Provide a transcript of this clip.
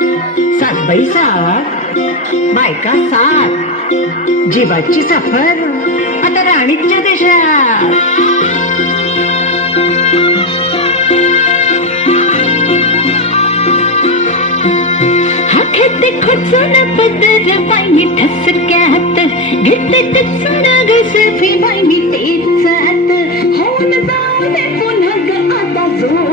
सात बाई सात, बायका सात, जीवाची सफर आता राणीच्या देशात. हात खोचून पदर बाई ठसक्यात, घेते टिचून ग सेल्फी बाई तेच होऊन जाऊ दे पुन्हा ग आता जोर.